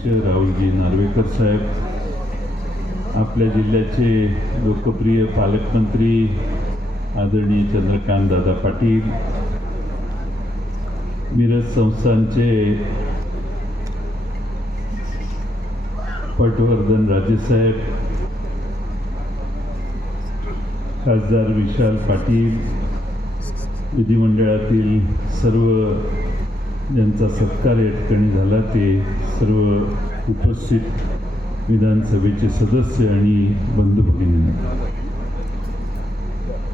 राहुलजी नार्वेकर साहेब, आपल्या जिल्ह्याचे लोकप्रिय पालकमंत्री आदरणीय चंद्रकांत दादा पाटील, मिरज संस्थानचे पटवर्धन राजेसाहेब, खासदार विशाल पाटील, विधिमंडळातील सर्व ज्यांचा सत्कार या ठिकाणी झाला ते सर्व उपस्थित विधानसभेचे सदस्य आणि बंधू भगिनी,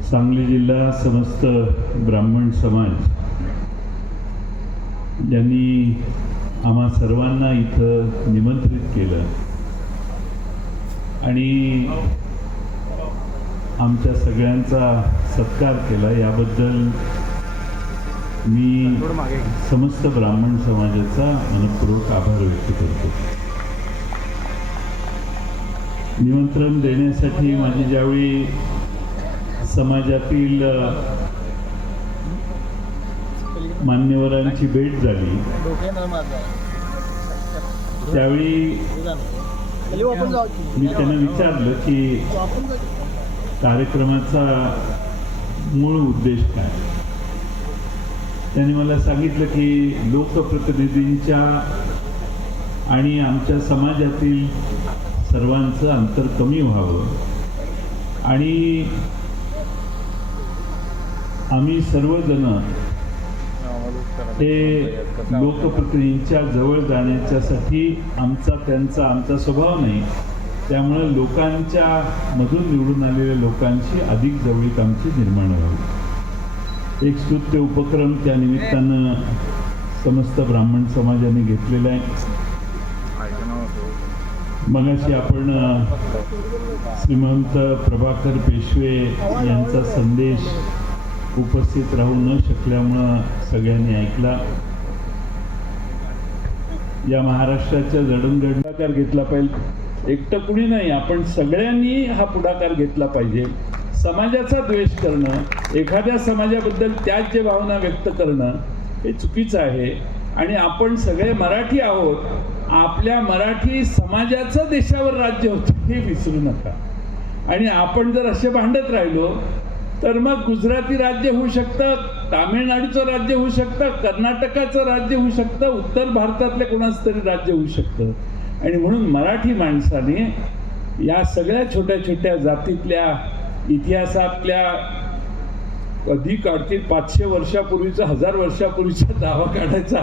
सांगली जिल्हा समस्त ब्राह्मण समाज यांनी आम्हा सर्वांना इथं निमंत्रित केलं आणि आमच्या सगळ्यांचा सत्कार केला, याबद्दल मी समस्त ब्राह्मण समाजाचा मनपूर्वक आभार व्यक्त करतो. निमंत्रण देण्यासाठी माझी ज्यावेळी समाजातील मान्यवरांची भेट झाली त्यावेळी मी त्यांना विचारलं की कार्यक्रमाचा मूळ उद्देश काय. त्यांनी मला सांगितलं की लोकप्रतिनिधींच्या आणि आमच्या समाजातील सर्वांचं अंतर कमी व्हावं आणि आम्ही सर्वजण हे लोकप्रतिनिधींच्या जवळ जाण्याच्यासाठी आमचा स्वभाव नाही, त्यामुळे लोकांच्या मधून निवडून आलेल्या लोकांची अधिक जवळीक आमची निर्माण व्हावी. एक स्तुत्य उपक्रम त्या निमित्तानं समस्त ब्राह्मण समाजाने घेतलेला आहे. मगाशी आपण श्रीमंत प्रभाकर पेशवे यांचा संदेश उपस्थित राहू न शकल्यामुळं सगळ्यांनी ऐकला. या महाराष्ट्राच्या जडणघडण पुढाकार घेतला पाहिजे. एकटं कुणी नाही, आपण सगळ्यांनी हा पुढाकार घेतला पाहिजे. समाजाचा द्वेष करणं, एखाद्या समाजाबद्दल त्याज्य भावना व्यक्त करणं हे चुकीचं आहे आणि आपण सगळे मराठी आहोत. आपल्या मराठी समाजाचं देशावर राज्य होतं हे विसरू नका. आणि आपण जर असे भांडत राहिलो तर मग गुजराती राज्य होऊ शकतं, तामिळनाडूचं राज्य होऊ शकतं, कर्नाटकाचं राज्य होऊ शकतं, उत्तर भारतातल्या कोणाचं तरी राज्य होऊ शकतं. आणि म्हणून मराठी माणसाने या सगळ्या छोट्या छोट्या जातीतल्या इतिहासातल्या अधिक 500 वर्षापूर्वीचा 1000 वर्षापूर्वीचा दावा काढायचा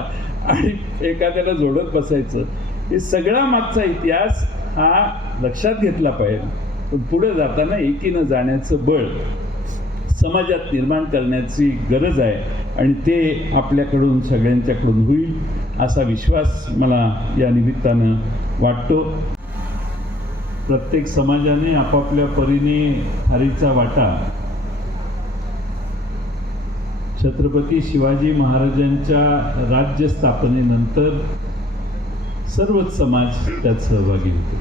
आणि एखाद्याला जोडत बसायचं. हे सगळा मागचा इतिहास हा लक्षात घेतला पाहिजे. पण पुढे जाताना एकीनं जाण्याचं बळ समाजात निर्माण करण्याची गरज आहे आणि ते आपल्याकडून सगळ्यांच्याकडून होईल असा विश्वास मला या निमित्तानं वाटतो. प्रत्येक समाजाने आपापल्या परीने हरीचा वाटा छत्रपती शिवाजी महाराजांच्या राज्य स्थापनेनंतर सर्वच समाज त्यात सहभागी होते.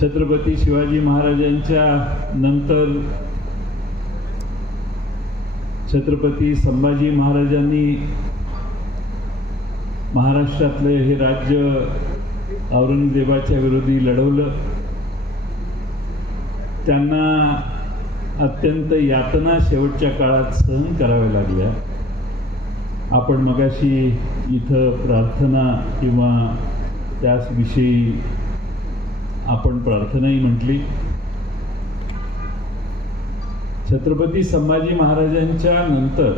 छत्रपती शिवाजी महाराजांच्या नंतर छत्रपती संभाजी महाराजांनी महाराष्ट्रातले हे राज्य औरंगजेबाच्या विरोधी लढवलं. त्यांना अत्यंत यातना शेवटच्या काळात सहन कराव्या लागल्या. आपण मगाशी इथं प्रार्थना किंवा त्याविषयी आपण प्रार्थनाही म्हटली. छत्रपती संभाजी महाराजांच्या नंतर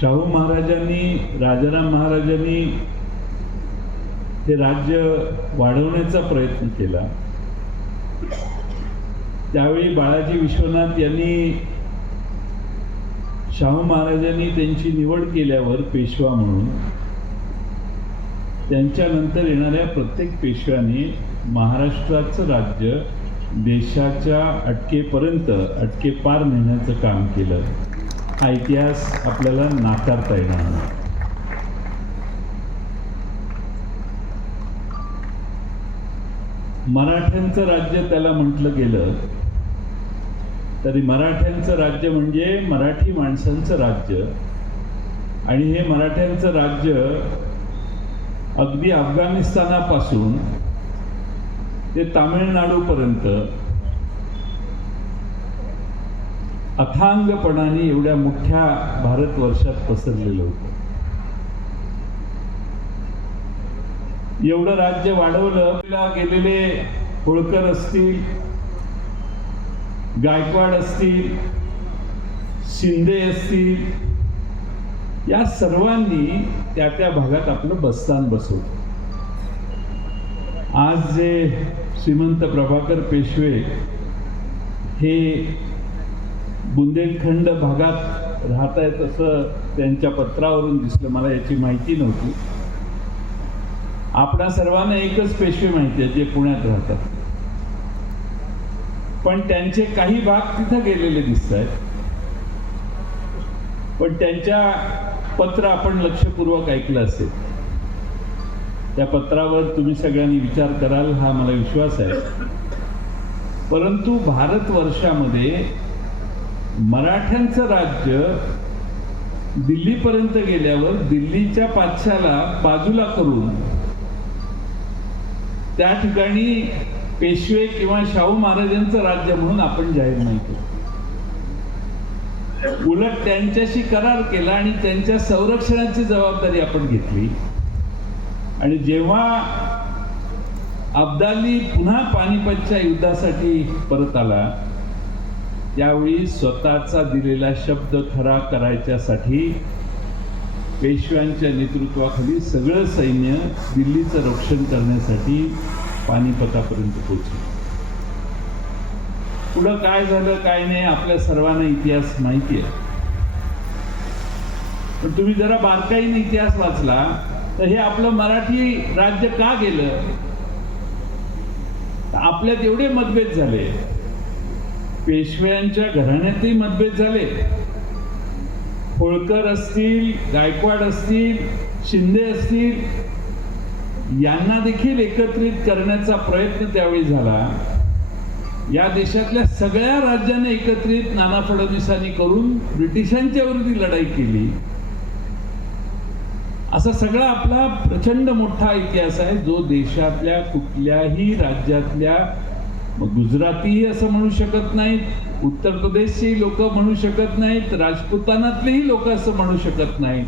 शाहू महाराजांनी, राजाराम महाराजांनी हे राज्य वाढवण्याचा प्रयत्न केला. त्यावेळी बाळाजी विश्वनाथ यांनी शाहू महाराजांनी त्यांची निवड केल्यावर पेशवा म्हणून त्यांच्यानंतर येणाऱ्या प्रत्येक पेशव्याने महाराष्ट्राचं राज्य देशाच्या अटकेपर्यंत अटकेपार नेण्याचं काम केलं. हा इतिहास आपल्याला नाकारता येणार नाही. मराठ्यांचं राज्य त्याला म्हटलं गेलं तरी मराठ्यांचं राज्य म्हणजे मराठी माणसांचं राज्य आणि हे मराठ्यांचं राज्य अगदी अफगाणिस्तानापासून ते तामिळनाडूपर्यंत अथांगपणाने एवढ्या मोठ्या भारतवर्षात पसरलेलं होतं. एवढं राज्य वाढवलं. गेलेले होळकर असतील, गायकवाड असतील, शिंदे असतील, या सर्वांनी त्या त्या भागात आपलं बस्तान बसवलं. आज जे श्रीमंत प्रभाकर पेशवे हे बुंदेलखंड भागात राहत आहेत असं त्यांच्या पत्रावरून दिसलं. मला याची माहिती नव्हती. आपणा सर्वांना एकच पेशवे माहिती आहे जे पुण्यात राहतात, पण त्यांचे काही भाग तिथं गेलेले दिसत आहेत. पण त्यांच्या पत्र आपण लक्षपूर्वक ऐकलं असेल. त्या पत्रावर तुम्ही सगळ्यांनी विचार कराल हा मला विश्वास आहे. परंतु भारतवर्षामध्ये मराठ्यांचं राज्य दिल्लीपर्यंत गेल्यावर दिल्लीच्या पातशाला बाजूला करून त्या ठिकाणी पेशवे किंवा शाहू महाराजांचं राज्य म्हणून आपण जाहीर नाही केलं. उलट त्यांच्याशी करार केला आणि त्यांच्या संरक्षणाची जबाबदारी आपण घेतली. आणि जेव्हा अब्दाली पुन्हा पानिपतच्या युद्धासाठी परत आला त्यावेळी स्वतःचा दिलेला शब्द खरा करायच्यासाठी पेशव्यांच्या नेतृत्वाखाली सगळं सैन्य दिल्लीचं रक्षण करण्यासाठी पानिपतापर्यंत पोहोचलं. पुढं काय झालं काय नाही आपल्या सर्वांना इतिहास माहिती आहे. पण तुम्ही जरा बारकाईने इतिहास वाचला तर हे आपलं मराठी राज्य का गेलं, आपल्यात एवढे मतभेद झाले. पेशव्यांच्या घराण्यातही मतभेद झाले. होळकर असतील, गायकवाड असतील, शिंदे असतील, यांना देखील एकत्रित करण्याचा प्रयत्न त्यावेळी झाला. या देशातल्या सगळ्या राज्यांना एकत्रित नाना फडणवीसांनी करून ब्रिटिशांच्या विरुद्ध लढाई केली. असा सगळा आपला प्रचंड मोठा इतिहास आहे जो देशातल्या कुठल्याही राज्यातल्या, गुजराती असं म्हणू शकत नाहीत, उत्तर प्रदेशची लोक म्हणू शकत नाहीत, राजपुतानातलेही लोक असं म्हणू शकत नाहीत,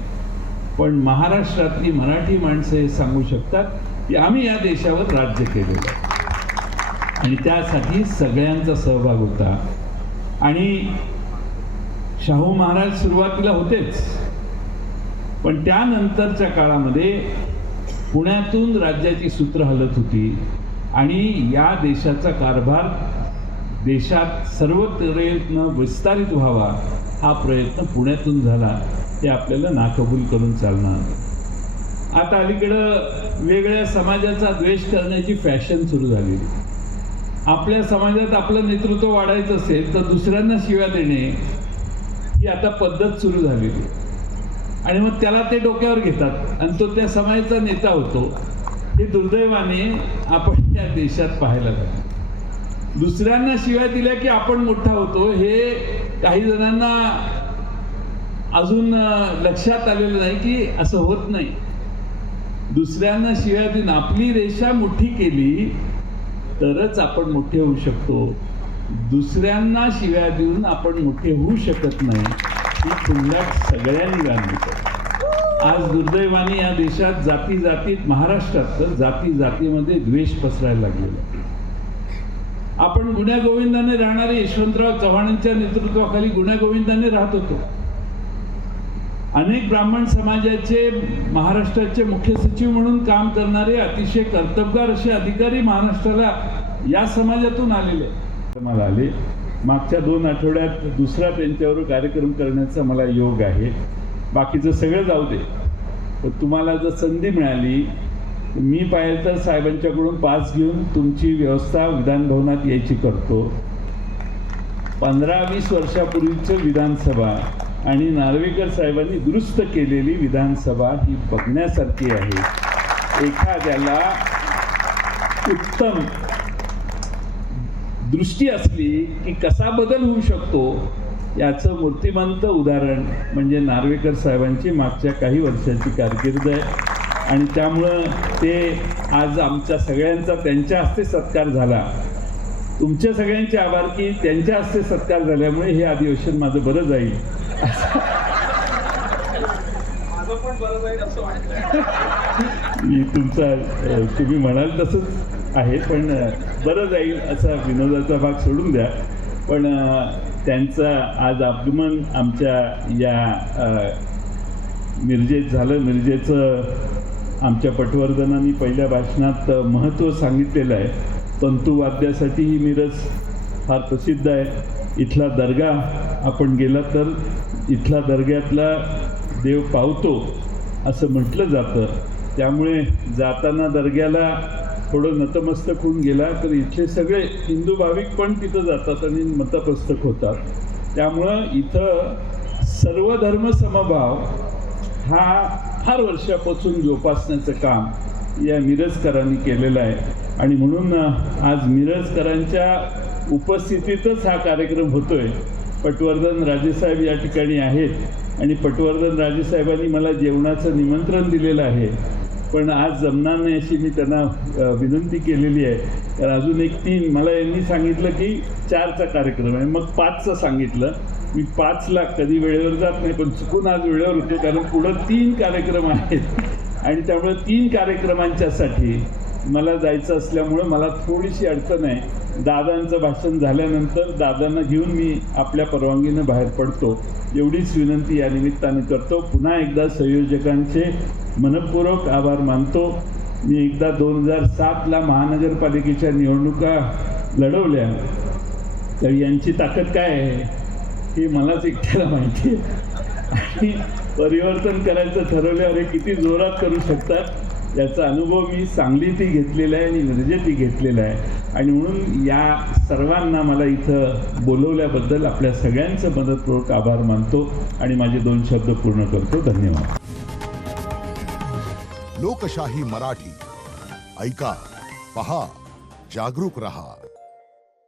पण महाराष्ट्रातली मराठी माणसं हे सांगू शकतात की आम्ही या देशावर राज्य केलेलं आहे. आणि त्यासाठी सगळ्यांचा सहभाग होता. आणि शाहू महाराज सुरुवातीला होतेच, पण त्यानंतरच्या काळामध्ये पुण्यातून राज्याची सूत्र हलत होती आणि या देशाचा कारभार देशात सर्वत्र विस्तारित व्हावा हा प्रयत्न पुण्यातून झाला. ते आपल्याला नाकबूल करून चालणार. आता अलीकडं वेगळ्या समाजाचा द्वेष करण्याची फॅशन सुरू झाली. आपल्या समाजात आपलं नेतृत्व वाढायचं असेल तर दुसऱ्यांना शिव्या देणे ही आता पद्धत सुरू झालेली. आणि मग त्याला ते डोक्यावर घेतात आणि तो त्या समाजाचा नेता होतो. हे दुर्दैवाने आपण या देशात पाहायला लागतो. दुसऱ्यांना शिव्या दिल्या की आपण मोठा होतो हे काही जणांना अजून लक्षात आलेलं नाही की असं होत नाही. दुसऱ्यांना शिव्या देऊन आपली रेषा मोठी केली तरच आपण मोठे होऊ शकतो. दुसऱ्यांना शिव्या देऊन आपण मोठे होऊ शकत नाही ही तुमच्यात सगळ्यांनी जाणली. आज दुर्दैवाने या देशात जातीत महाराष्ट्रात जातीमध्ये द्वेष पसरायला लागलेला. आपण गुण्यागोविंदाने राहणारे यशवंतराव चव्हाणांच्या नेतृत्वाखाली गुण्यागोविंदाने राहत होतो. अनेक ब्राह्मण समाजाचे महाराष्ट्राचे मुख्य सचिव म्हणून काम करणारे अतिशय कर्तबगार असे अधिकारी महाराष्ट्राला या समाजातून आलेले मला आले. मागच्या 2 आठवड्यात दुसरा त्यांच्यावर कार्यक्रम करण्याचा मला योग आहे. बाकीचं सगळं जाऊ दे, पण तुम्हाला जर संधी मिळाली मी पाहिलं तर साहेबांच्याकडून पास घेऊन तुमची व्यवस्था विधानभवनात यायची करतो. 15-20 वर्षापूर्वीचं विधानसभा आणि नार्वेकर साहेबांनी दुरुस्त केलेली विधानसभा ही बघण्यासारखी आहे. एखाद्याला उत्तम दृष्टी असली की कसा बदल होऊ शकतो याचं मूर्तिमंत उदाहरण म्हणजे नार्वेकर साहेबांची मागच्या काही वर्षाची कारकीर्द आहे. आणि त्यामुळं ते आज आमच्या सगळ्यांचा त्यांच्या हस्ते सत्कार झाला. तुमच्या सगळ्यांचे आभार की त्यांच्या हस्ते सत्कार झाल्यामुळे हे अधिवेशन माझं बरं जाईल. मी तुम्ही म्हणाल तसंच आहे, पण बरं जाईल असा विनोदाचा भाग सोडून द्या. पण त्यांचं आज आगमन आमच्या या मिरजेत झालं. मिरजेचं आमच्या पटवर्धनांनी पहिल्या भाषणात महत्त्व सांगितलेलं आहे. तंतुवाद्यासाठी ही मिरज फार प्रसिद्ध आहे. इथला दर्गा आपण गेला तर इथला दर्ग्यातला देव पावतो असं म्हटलं जातं. त्यामुळे जाताना दर्ग्याला थोडं नतमस्तक होऊन गेला तर इथले सगळे हिंदू भाविक पण तिथं जातात आणि नतमस्तक होतात. त्यामुळं इथं सर्व धर्म समभाव हा फार वर्षापासून जोपासण्याचं काम या मिरजकरांनी केलेलं आहे. आणि म्हणून आज मिरजकरांच्या उपस्थितीतच हा कार्यक्रम होतोय. पटवर्धन राजेसाहेब या ठिकाणी आहेत आणि पटवर्धन राजेसाहेबांनी मला जेवणाचं निमंत्रण दिलेलं आहे, पण आज जमणार नाही अशी मी त्यांना विनंती केलेली आहे. तर अजून एक 3 मला यांनी सांगितलं की 4चा कार्यक्रम आहे, मग 5चं सांगितलं. मी 5ला कधी वेळेवर जात नाही, पण चुकून आज वेळेवर होतो कारण पुढं 3 कार्यक्रम आहेत आणि त्यामुळे 3 कार्यक्रमांच्यासाठी मला जायचं असल्यामुळं मला थोडीशी अडचण आहे. दादांचं भाषण झाल्यानंतर दादांना घेऊन मी आपल्या परवानगीनं बाहेर पडतो, एवढीच विनंती या निमित्ताने करतो. पुन्हा एकदा संयोजकांचे मनपूर्वक आभार मानतो. मी एकदा 2007ला महानगरपालिकेच्या निवडणुका लढवल्या, तर यांची ताकद काय आहे हे मलाच एकट्याला माहिती आहे आणि परिवर्तन करायचं ठरवल्यावर हे किती जोरात करू शकतात याचा अनुभव मी सांगलीतही घेतलेला आहे आणि मिरजेतही घेतलेला आहे. आणि म्हणून या सर्वांना मला इथं बोलवल्याबद्दल आपल्या सगळ्यांचं मनपूर्वक आभार मानतो आणि माझे 2 शब्द पूर्ण करतो. धन्यवाद. लोकशाही मराठी ऐका, पहा, जागरूक रहा.